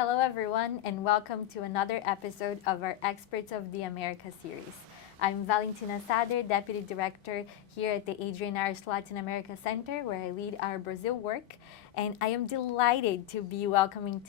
Hello, everyone, and welcome to another episode of our Experts of the Americas series. I'm Valentina Sader, Deputy Director here at the Adrian Aris Latin America Center, where I lead our Brazil work. And I am delighted to be welcoming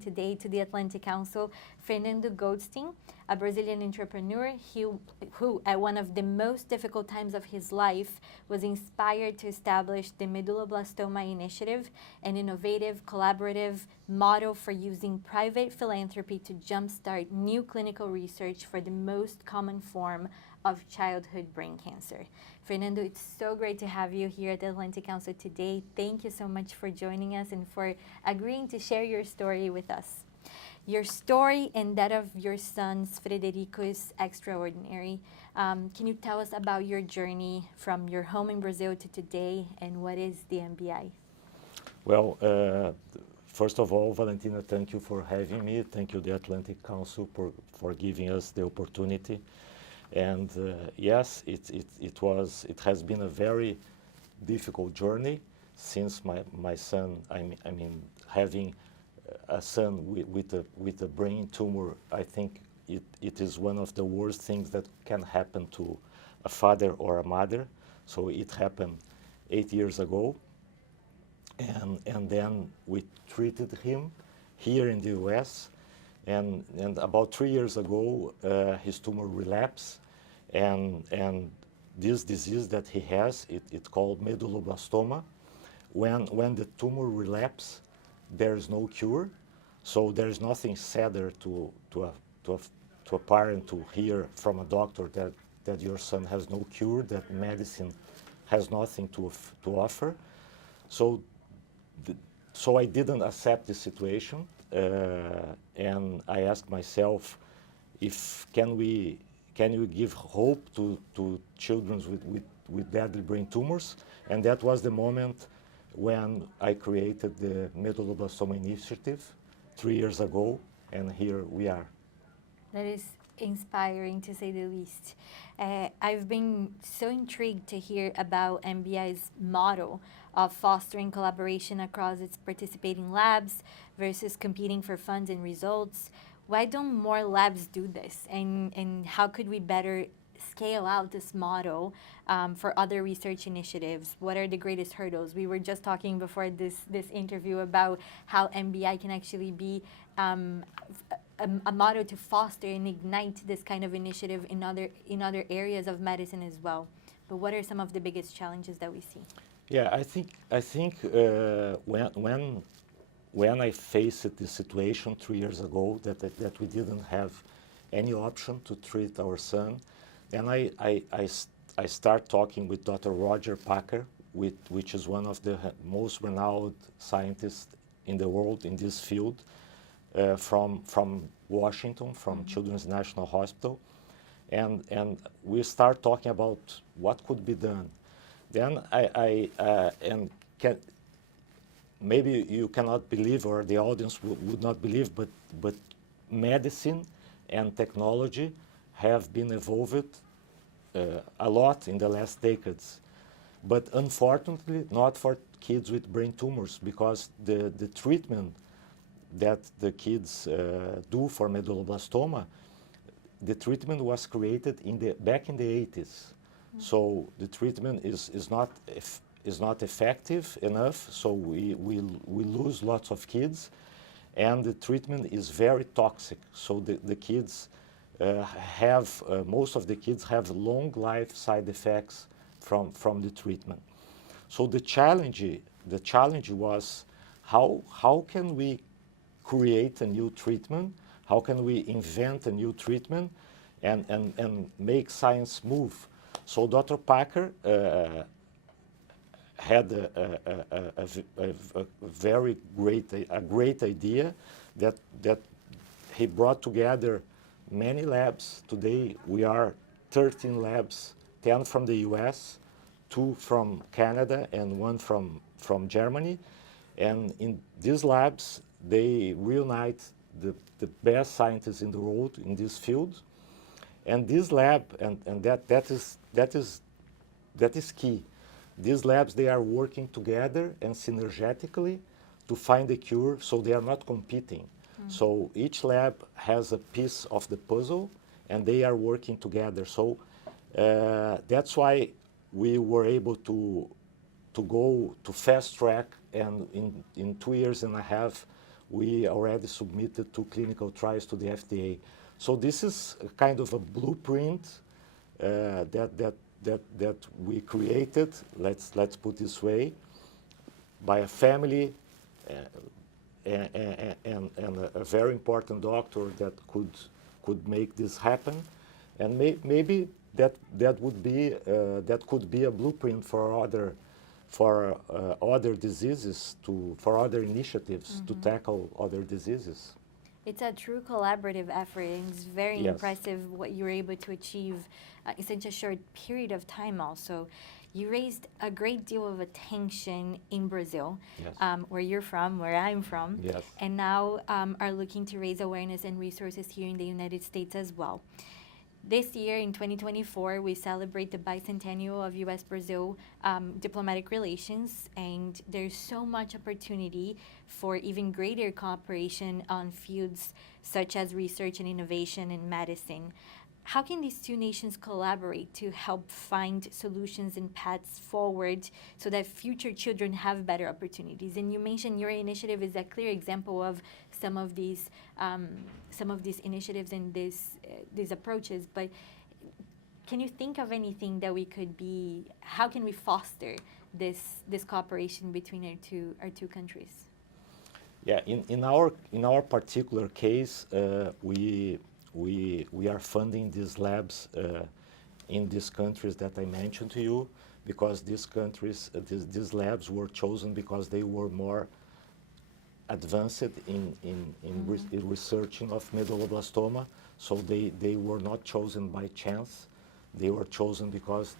today to the Atlantic Council Fernando Goldztein, a Brazilian entrepreneur who, at one of the most difficult times of his life, was inspired to establish the Medulloblastoma Initiative, an innovative, collaborative model for using private philanthropy to jumpstart new clinical research for the most common form of childhood brain cancer. Fernando, it's so great to have you here at the Atlantic Council today. Thank you so much for joining us and for agreeing to share your story with us. Your story and that of your sons, Frederico, is extraordinary. Can you tell us about your journey from your home in Brazil to today, and what is the MBI? Well, first of all, Valentina, thank you for having me. Thank you, the Atlantic Council, for giving us the opportunity. And yes, it has been a very difficult journey since my son, I mean having a son with a brain tumor. I think it is one of the worst things that can happen to a father or a mother. So it happened 8 years ago. And then we treated him here in the US. And about 3 years ago, his tumor relapsed. And this disease that he has, it's called medulloblastoma. When the tumor relapses, there is no cure. So there is nothing sadder to a parent to hear from a doctor that your son has no cure, that medicine has nothing to offer. So I didn't accept the situation, and I asked myself, can we give hope to children with deadly brain tumors? And that was the moment when I created the Medulloblastoma Initiative 3 years ago, and here we are. That is inspiring, to say the least. I've been so intrigued to hear about MBI's model of fostering collaboration across its participating labs versus competing for funds and results. Why don't more labs do this? And how could we better scale out this model for other research initiatives? What are the greatest hurdles? We were just talking before this interview about how MBI can actually be a model to foster and ignite this kind of initiative in other areas of medicine as well. But what are some of the biggest challenges that we see? Yeah, I think when I faced the situation 3 years ago that we didn't have any option to treat our son, then I start talking with Dr. Roger Packer, which is one of the most renowned scientists in the world in this field, from Washington, from Children's National Hospital, and we start talking about what could be done. Then maybe you cannot believe, or the audience would not believe, but medicine and technology have been evolved a lot in the last decades. But unfortunately, not for kids with brain tumors, because the treatment that the kids do for medulloblastoma, the treatment was created back in the 80s. So the treatment is not effective enough, so we lose lots of kids, and the treatment is very toxic. So the kids most of the kids have long life side effects from the treatment. So the challenge was how can we create a new treatment? How can we invent a new treatment and make science move? So Dr. Packer had a very great idea that he brought together many labs. Today we are 13 labs, 10 from the US, 2 from Canada, and 1 from Germany. And in these labs, they reunite the best scientists in the world in this field. And this lab, and that is key. These labs, they are working together and synergetically to find a cure, so they are not competing. So each lab has a piece of the puzzle, and they are working together. So that's why we were able to go to fast track, and in 2 years and a half, we already submitted 2 clinical trials to the FDA. So this is a kind of a blueprint that we created, let's put this way, by a family and a very important doctor that could make this happen, and maybe that could be a blueprint for other diseases, for other initiatives to tackle other diseases. It's a true collaborative effort, and it's very impressive what you were able to achieve in such a short period of time also. You raised a great deal of attention in Brazil, where you're from, where I'm from, and now are looking to raise awareness and resources here in the United States as well. This year, in 2024, we celebrate the bicentennial of U.S.-Brazil diplomatic relations, and there's so much opportunity for even greater cooperation on fields such as research and innovation and medicine. How can these two nations collaborate to help find solutions and paths forward so that future children have better opportunities? And you mentioned your initiative is a clear example of some of these initiatives and these approaches. But can you think of anything that we could be? How can we foster this cooperation between our two countries? Yeah, in our particular case, we are funding these labs in these countries that I mentioned to you, because these countries, these labs were chosen because they were more advanced in researching of medulloblastoma. So they were not chosen by chance. They were chosen because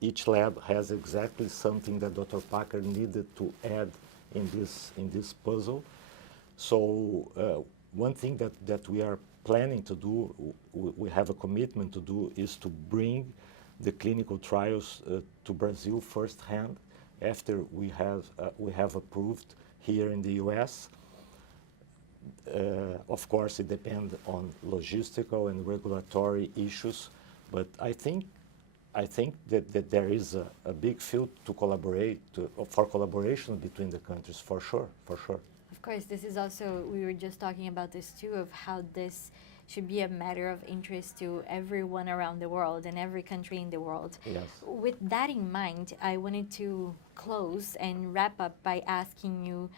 each lab has exactly something that Dr. Packer needed to add in this puzzle. So one thing that we are planning to do, we have a commitment to do, is to bring the clinical trials to Brazil firsthand after we have approved here in the U.S. Of course, it depends on logistical and regulatory issues, but I think that there is a big field to collaborate for collaboration between the countries, for sure. Of course, this is also, we were just talking about this too, of how this should be a matter of interest to everyone around the world and every country in the world. Yes. With that in mind, I wanted to close and wrap up by asking you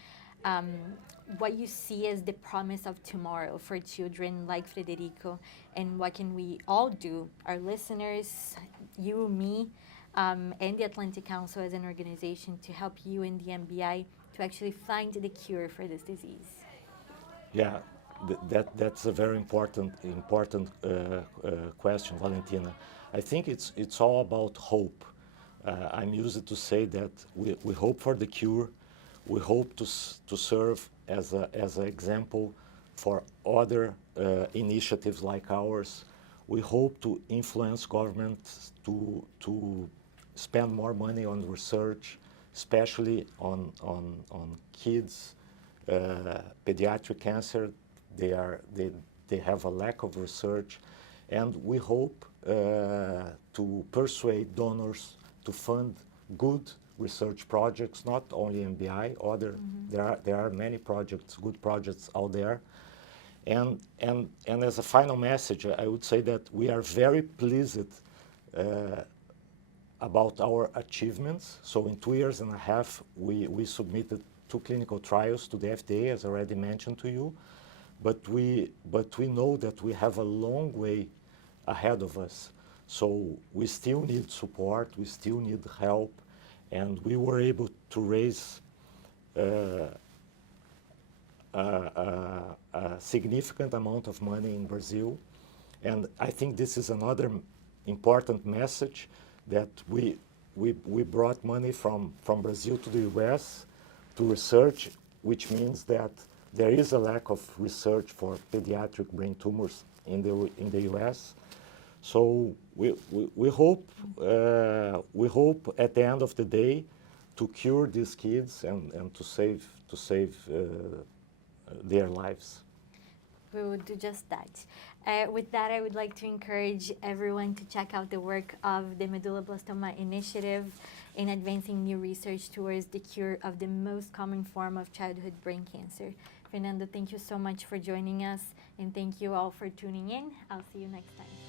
what you see as the promise of tomorrow for children like Frederico, and what can we all do, our listeners, you, me, and the Atlantic Council as an organization, to help you in the MBI to actually find the cure for this disease? Yeah, that's a very important question, Valentina. I think it's all about hope. I'm used to say that we hope for the cure. We hope to serve as an example for other initiatives like ours. We hope to influence governments to spend more money on research, especially on kids, pediatric cancer. They have a lack of research, and we hope to persuade donors to fund good research projects, not only MBI. There are many projects, good projects out there. And as a final message, I would say that we are very pleased about our achievements. So in 2 years and a half, we submitted 2 clinical trials to the FDA, as I already mentioned to you. But we know that we have a long way ahead of us. So we still need support, we still need help, and we were able to raise a significant amount of money in Brazil. And I think this is another important message, that we brought money from Brazil to the US to research, which means that there is a lack of research for pediatric brain tumors in the US. So we hope at the end of the day to cure these kids and to save their lives. We will do just that. With that, I would like to encourage everyone to check out the work of the Medulloblastoma Initiative in advancing new research towards the cure of the most common form of childhood brain cancer. Fernando, thank you so much for joining us, and thank you all for tuning in. I'll see you next time.